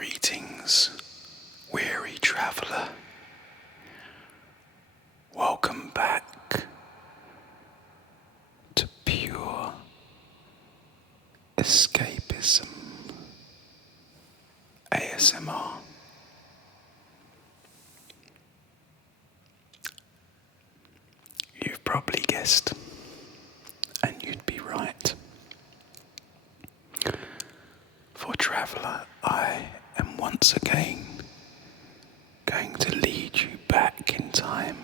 Greetings, weary traveller. Welcome back to Pure Escapism ASMR. You've probably guessed, and you'd be right. For Traveller, I am once again going to lead you back in time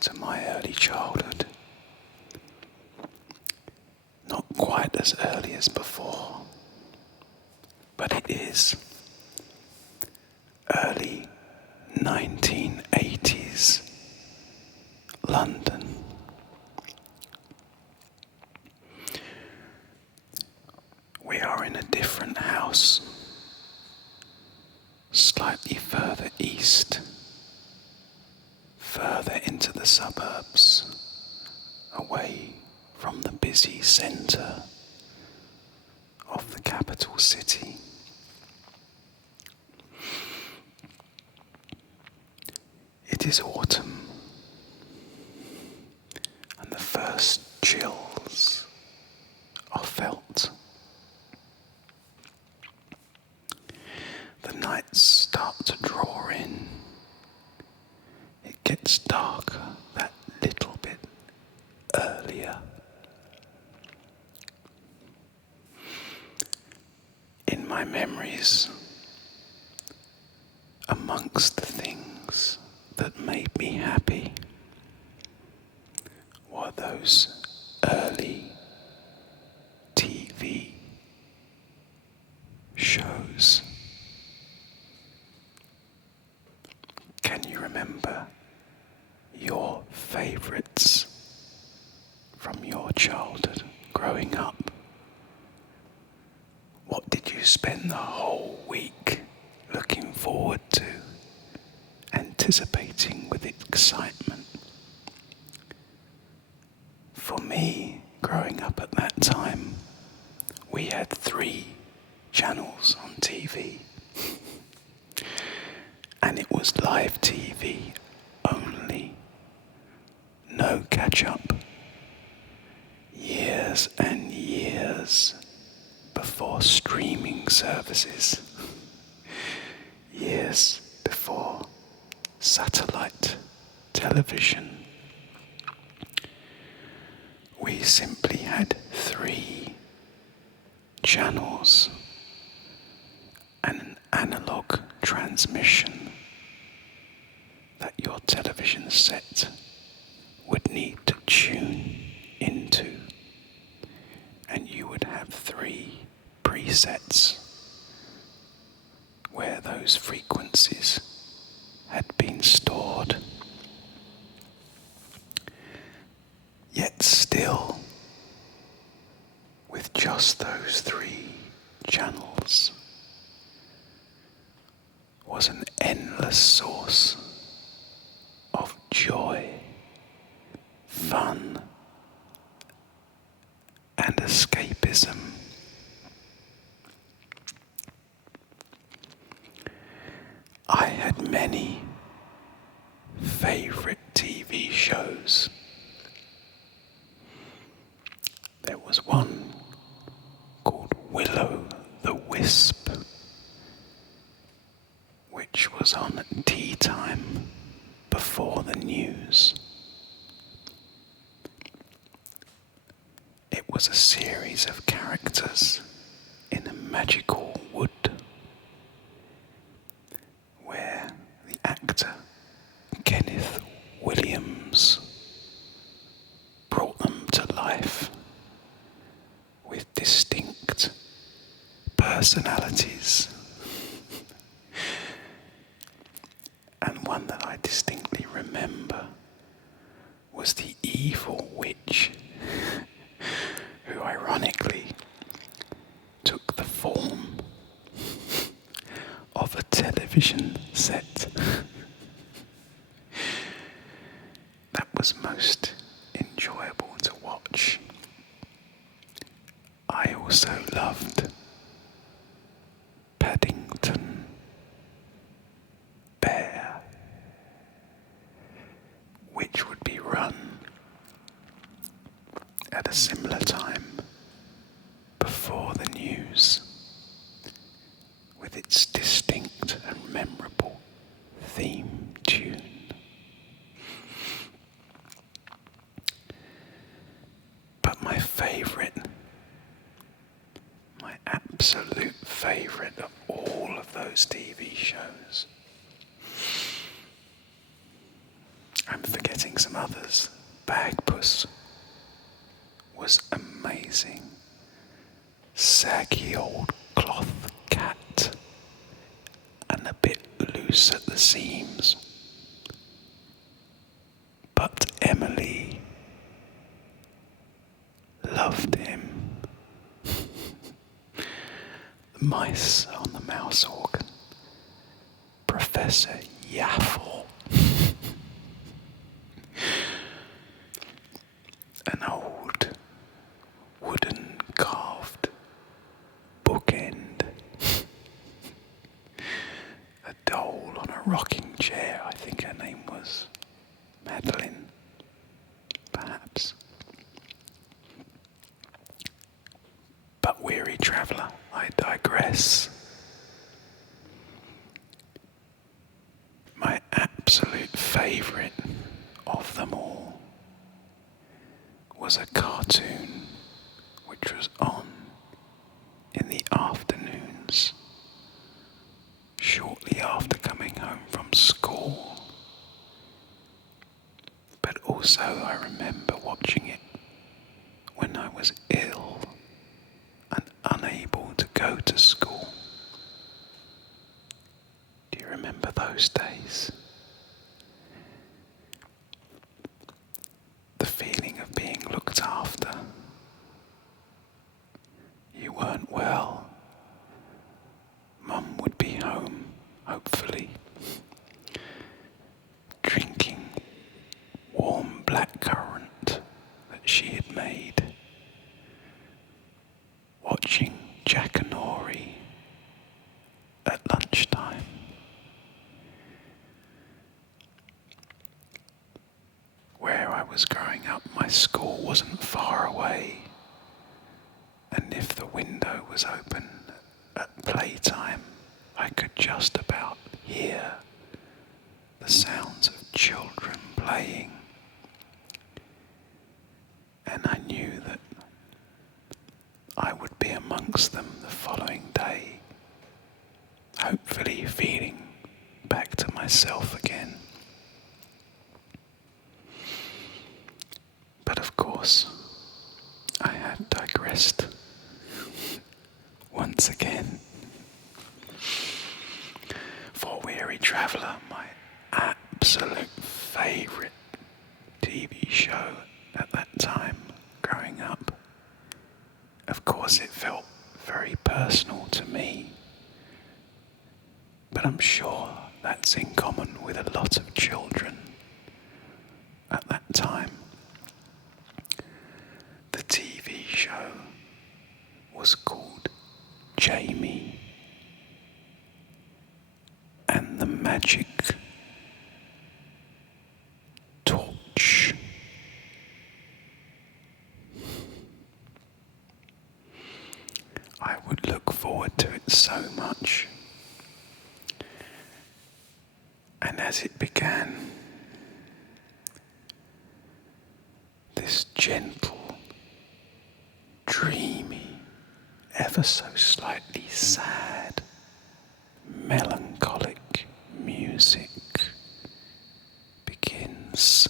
to my early childhood. Not quite as early as before, but it is early 1980s London. We are in a different house, slightly further east, further into the suburbs, away from the busy centre of the capital city. It is autumn, and the first chills are felt. The nights start to draw in. It gets darker that little bit earlier. In my memories, amongst the things that made me happy were those early TV shows. Can you remember your favourites from your childhood growing up? What did you spend the whole week looking forward to, anticipating with excitement? For me, growing up at that time, we had 3 channels on TV. And it was live TV only. No catch-up. Years and years before streaming services. Years before satellite television. We simply had 3 channels and an analog transmission that your television set would need to tune into, and you would have 3 presets where those frequencies had been stored. Yet still, with just those 3 channels, was an endless source of joy, fun, and escapism. I had many favourite TV shows. There was one called Will-o'-the-Wisp, which was on at tea time before the news. It was a series of characters in a magical wood where the actor Kenneth Williams brought them to life with distinct personalities. And one that I distinctly remember was the evil witch, who ironically took the form of a television set. That was most enjoyable to watch. I also also loved Paddington Bear, which would be run at a similar time before the news, with its distinct and memorable theme tune. But my absolute favourite of all of those TV shows, I'm forgetting some others, Bagpuss was amazing. Saggy old cloth cat and a bit loose at the seams. But Emily loved him. The mice on the mouse organ. Professor Yaffle. An old wooden carved bookend. A doll on a rocking chair. I think her name was Madeline, perhaps. But weary traveller, I digress. My absolute favourite of them all was a cartoon which was on in the afternoons shortly after coming home from school. But also I remember watching it when I was ill and unable to go to school. Do you remember those days? The feeling of being looked after. You weren't well. Mum would be home, hopefully, drinking warm blackcurrant that she had made, watching Jackanory at lunchtime. Where I was growing up, my school wasn't far away, and if the window was open at playtime, I could just about hear the sounds of children playing. And I knew that I would be amongst them the following day, hopefully feeling back to myself again. But of course, I had digressed once again. For Weary Traveller, my absolute favourite TV show at that time, growing up. Of course, it felt very personal to me, but I'm sure that's in common with a lot of children at that time. The TV show was called Jamie and the Magic Torch. I would look forward to it so much. And as it began, this gentle, dreamy, ever so slightly sad, melancholic music begins.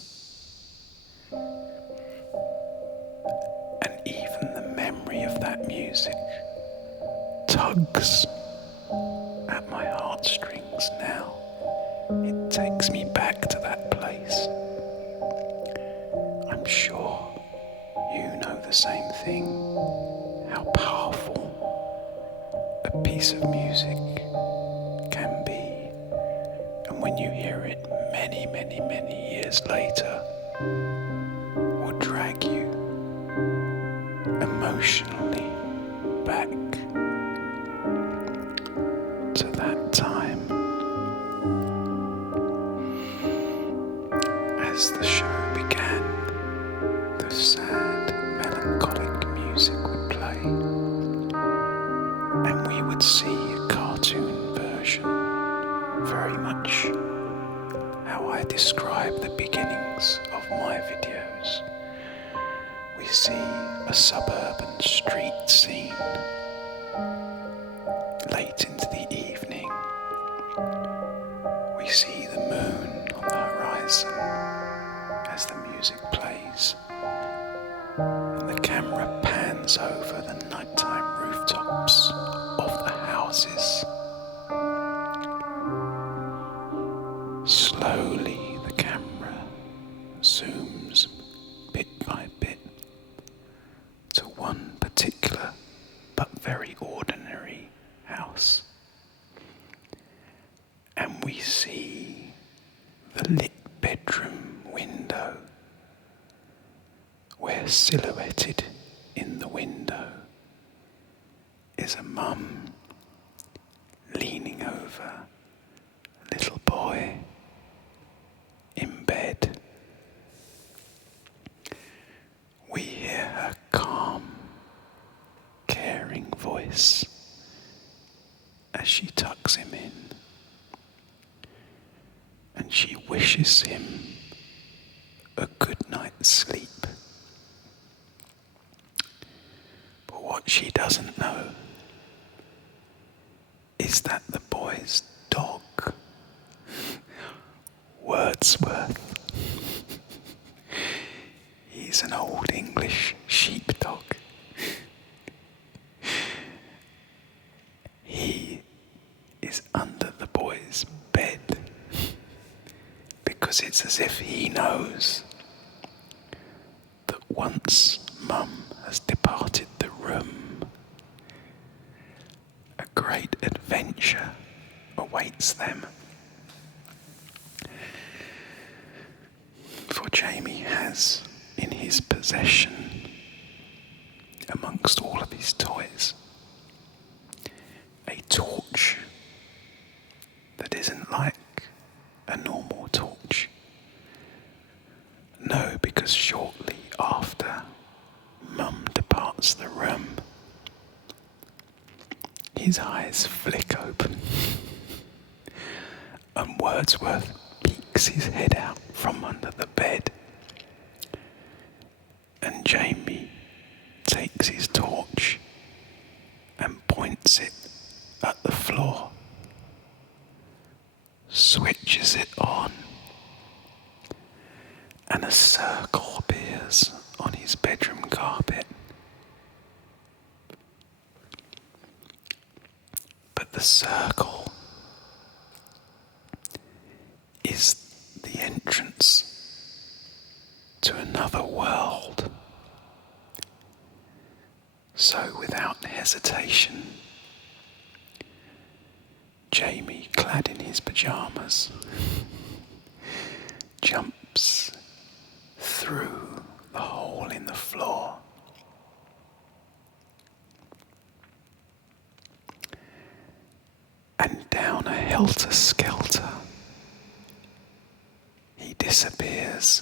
And even the memory of that music tugs at my heartstrings now. It takes me back to that place. I'm sure you know the same thing, how powerful a piece of music can be. And when you hear it many, many, many years later, will drag you emotionally back to that time as the show began. The sad, melancholic music would play, and we would see a cartoon version, very much how I describe the beginnings of my videos. We see a suburban street scene late into the evening. We see the moon on the horizon as the music plays, and the camera pans over the nighttime rooftops of the houses. Slowly the camera zooms bit by bit to one particular but very ordinary house, and we see the lit bedroom window, where silhouetted in the window is a mum leaning over a little boy in bed. We hear her calm, caring voice as she tucks him in, and she wishes him a good night's sleep. But what she doesn't know is that the boy's dog, Wordsworth, he's an old English sheepdog. He is under the boy's bed because it's as if he knows that once Mum has departed the room, a great adventure awaits them. For Jamie has in his possession, amongst all of his toys, a torch that isn't like a normal torch. No, because shortly after Mum departs the room, his eyes flick open and Wordsworth peeks his head out from under the bed, and Jamie takes his torch and points it at the floor, switches it on, and a circle appears on his bedroom carpet. But the circle is the entrance to another world. So without hesitation, Jamie, clad in his pyjamas, jumps through the hole in the floor and down a helter-skelter. He disappears.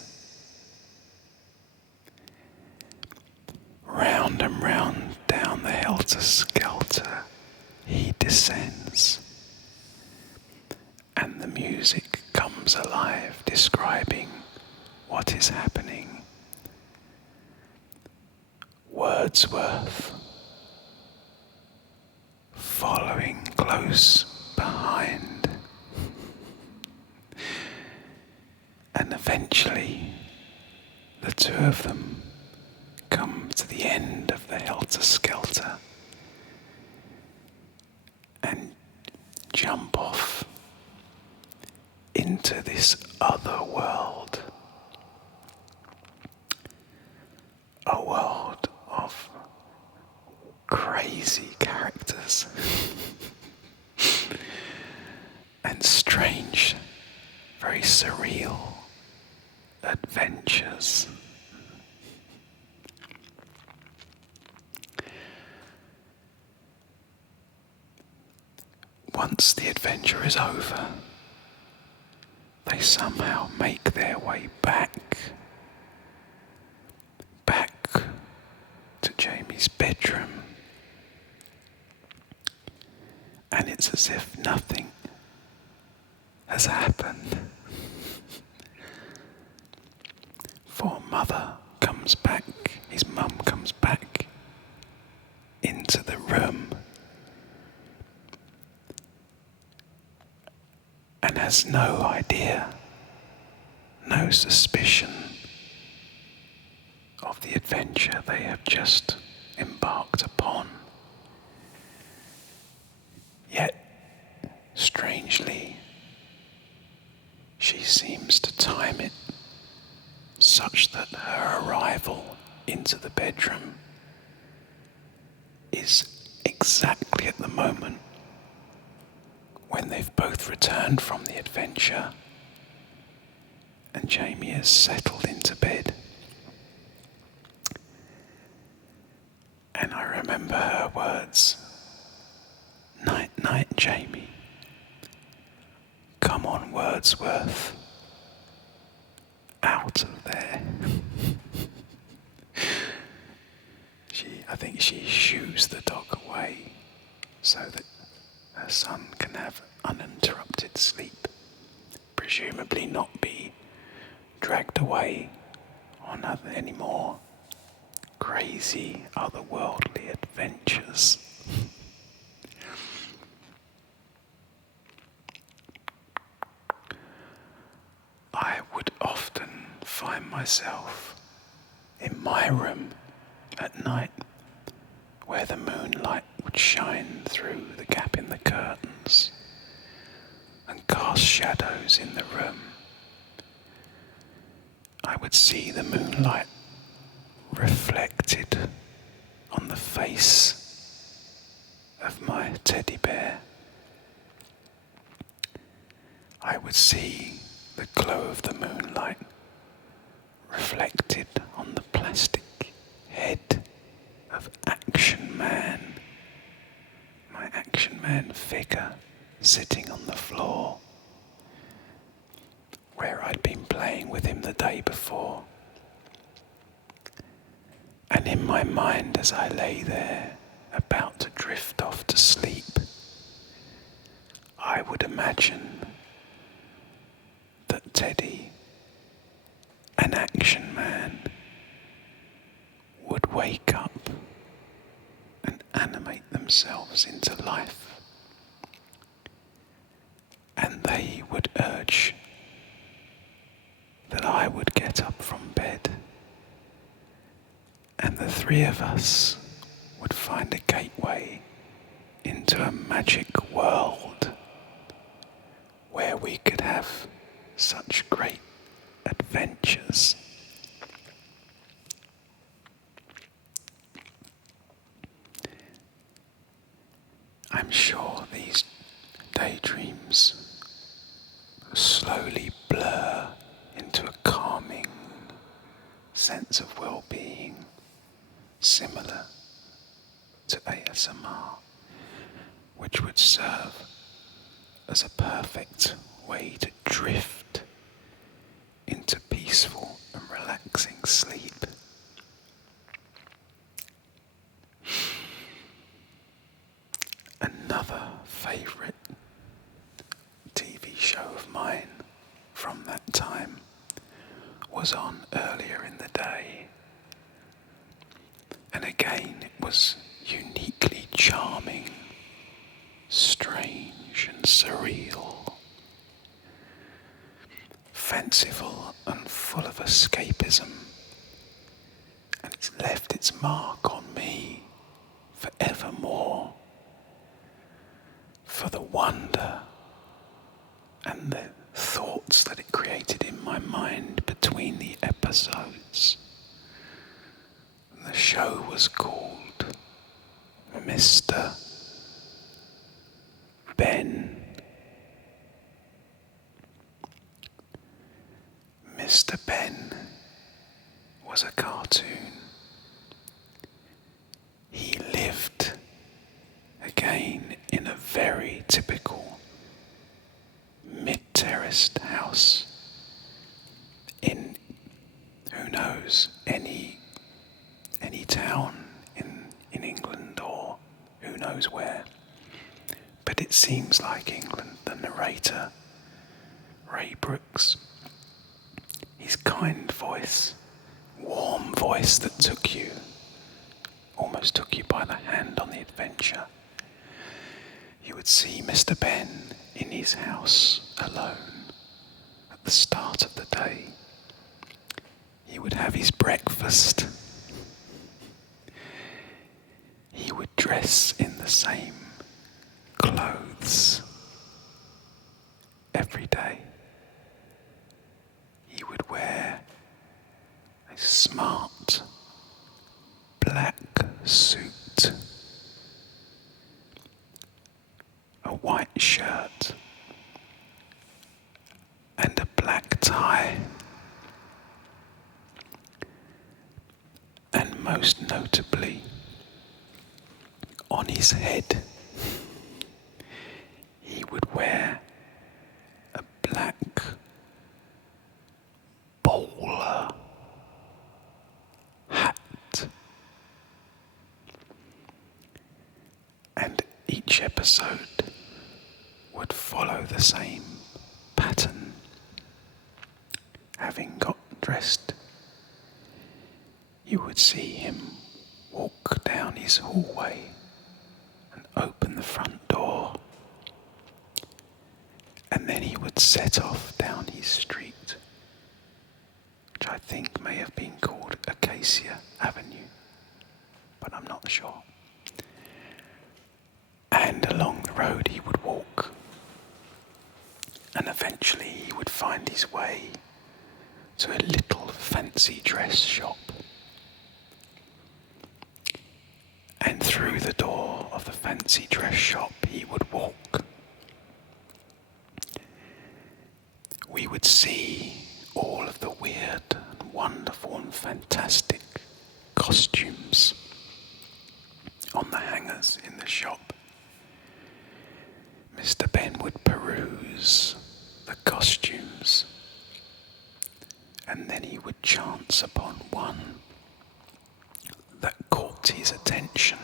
Round and round down the helter-skelter he descends, and the music comes alive, describing what is happening. Wordsworth following close behind, and eventually the two of them come to the end of the helter-skelter and jump off into this other world, a world of crazy characters and strange, very surreal adventures. once the adventure is over, they somehow make their way back to Jamie's bedroom. And it's as if nothing has happened. For his mum comes back into the room and has no idea, no suspicion of the adventure they have just embarked upon. Yet, strangely, she seems to time it such that her arrival into the bedroom is exactly at the moment when they've both returned from the adventure and Jamie has settled into bed. And I remember her words, "Night, night, Jamie. Come on, Wordsworth. Out of there." I think she shoos the dog away so that her son can have uninterrupted sleep, presumably not be dragged away on any more crazy, otherworldly adventures. I would often find myself in my room at night, where the moonlight would shine through the gap in the curtains and cast shadows in the room. I would see the moonlight reflected on the face of my teddy bear. I would see the glow of the moonlight reflected on the plastic head of Action Man, my Action Man figure sitting on the floor where I'd been playing with him the day before. And in my mind, as I lay there about to drift off to sleep, I would imagine that Teddy and Action Man would wake up and animate themselves into life. And they would urge that I would get up from bed, and the three of us would find a gateway into a magic world where we could have such great adventures. I'm sure these daydreams slowly blur into a calming sense of well-being, similar to ASMR, which would serve as a perfect way to drift into peaceful and relaxing sleep. Another favourite TV show of mine from that time was on earlier in the day. And again, it was uniquely charming, strange and surreal, fanciful and full of escapism. And it's left its mark on me forevermore, for the wonder and the thoughts that it created in my mind between the episodes. The show was called Mr. Ben. Mr. Ben was a cartoon. He lived, again, in a very typical knows where. But it seems like England, the narrator, Ray Brooks, his kind voice, warm voice that almost took you by the hand on the adventure. You would see Mr. Ben in his house alone at the start of the day. He would have his breakfast. He would dress in the same clothes every day. He would wear a smart black suit, a white shirt, and a black tie. And most notably, on his head, he would wear a black bowler hat. And each episode would follow the same pattern. Having got dressed, you would see him walk down his hallway and open the front door. And then he would set off down his street, which I think may have been called Acacia Avenue, but I'm not sure. And along the road he would walk, and eventually he would find his way to a little fancy dress shop. And through the door of the fancy dress shop he would walk. We would see all of the weird and wonderful and fantastic costumes on the hangers in the shop. Mr. Ben would peruse the costumes, and then he would chance upon one that caught his attention.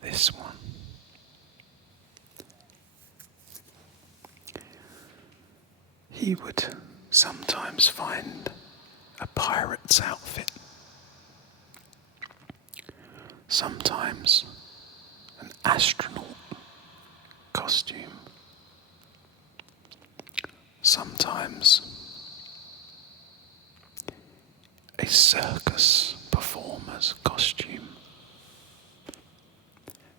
This one. He would sometimes find a pirate's outfit, sometimes an astronaut costume, sometimes a circus performer's costume.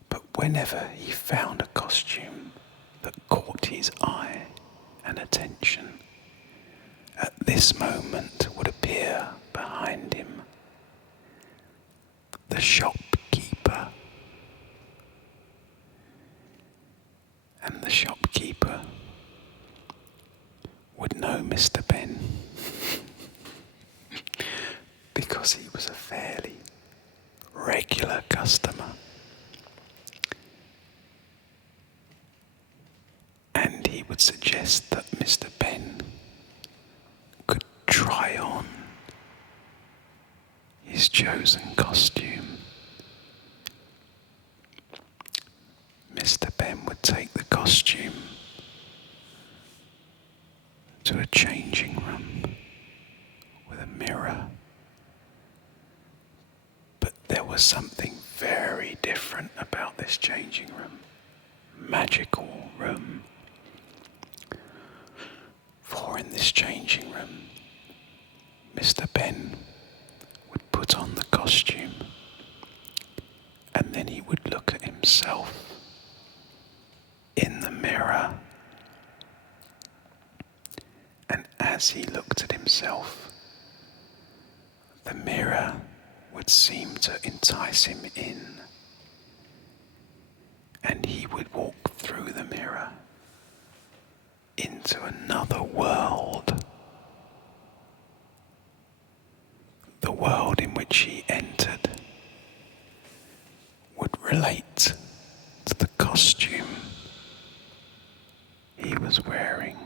But whenever he found a costume that caught his eye and attention, at this moment would appear behind him the shopkeeper. And the shopkeeper would know Mr. Ben because he was a fairly regular customer. And he would suggest that Mr. Ben could try on his chosen costume. Mr. Ben would take the costume to a changing room with a mirror. But there was something very different about this changing room, magical room. For in this changing room, Mr. Ben would put on the costume, and then he would look at himself in the mirror. And as he looked at himself, the mirror would seem to entice him in, and he would walk through the mirror into another world. The world in which he entered would relate to the costume he was wearing.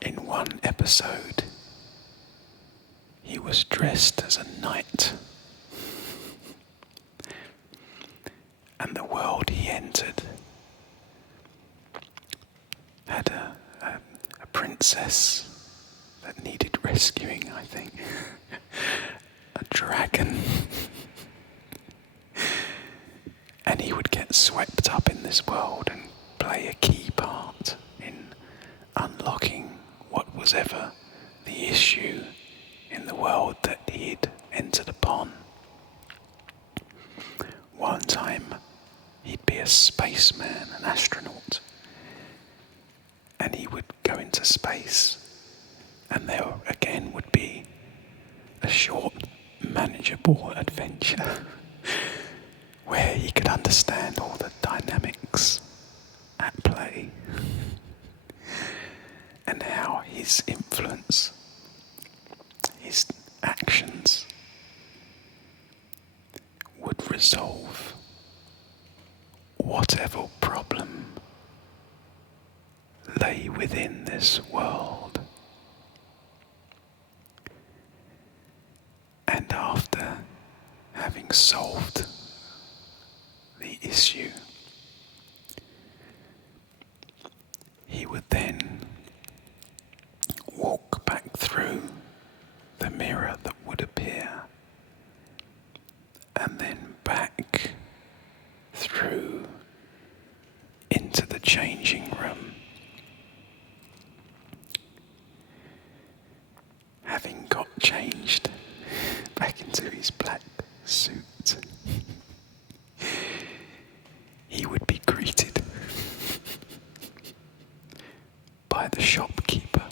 In one episode, he was dressed as a knight, and the world he entered had a princess that needed rescuing, I think. A dragon. And he would get swept up in this world and play a key part in unlocking what was ever the issue in the world that he'd entered upon. One time, he'd be a spaceman, an astronaut, and he would go into space, and there again would be a short, manageable adventure where he could understand all the dynamics at play and how his influence, his actions would resolve whatever problem lay within this world. And after having solved the issue, he would then walk back through the mirror that would appear, and then back through into the changing room. Having got changed back into his black suit, he would be greeted by the shopkeeper.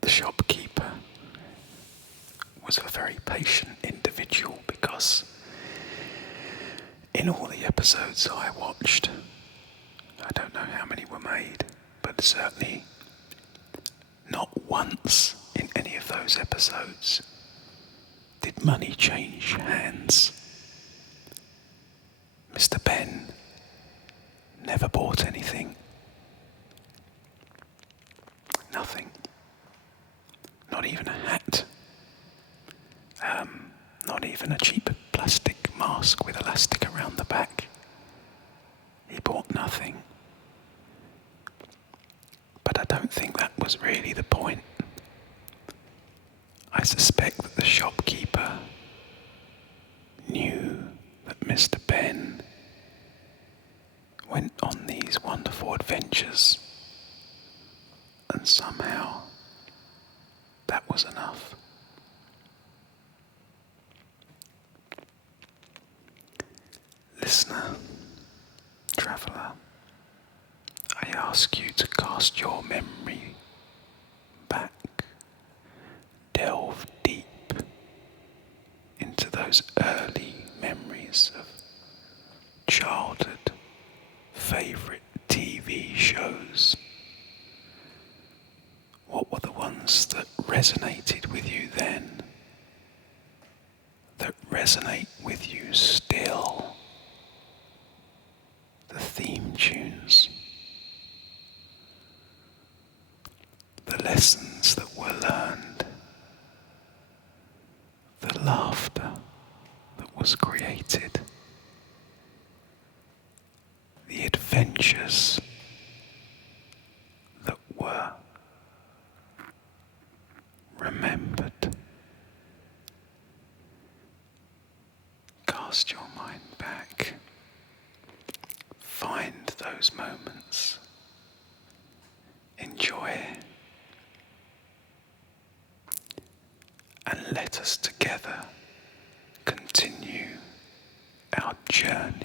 The shopkeeper was a very patient individual, because in all the episodes I watched, I don't know how many were made, but certainly not once in any of those episodes did money change hands. Mr. Ben never bought anything. Nothing. Not even a hat. Not even a cheap plastic mask with elastic around the back. He bought nothing. But I don't think that was really the point. I suspect that the shopkeeper knew that Mr. Ben went on these wonderful adventures, and somehow that was enough. Listener, traveller, I ask you to cast your memory back, delve deep into those early memories of childhood favourite TV shows. What were the ones that resonated with you then, that resonate with you still? The theme tunes, the lessons that were learned, the laughter that was created, the adventures that were remembered. Cast your mind back. Find those moments. Enjoy. And let us together continue our journey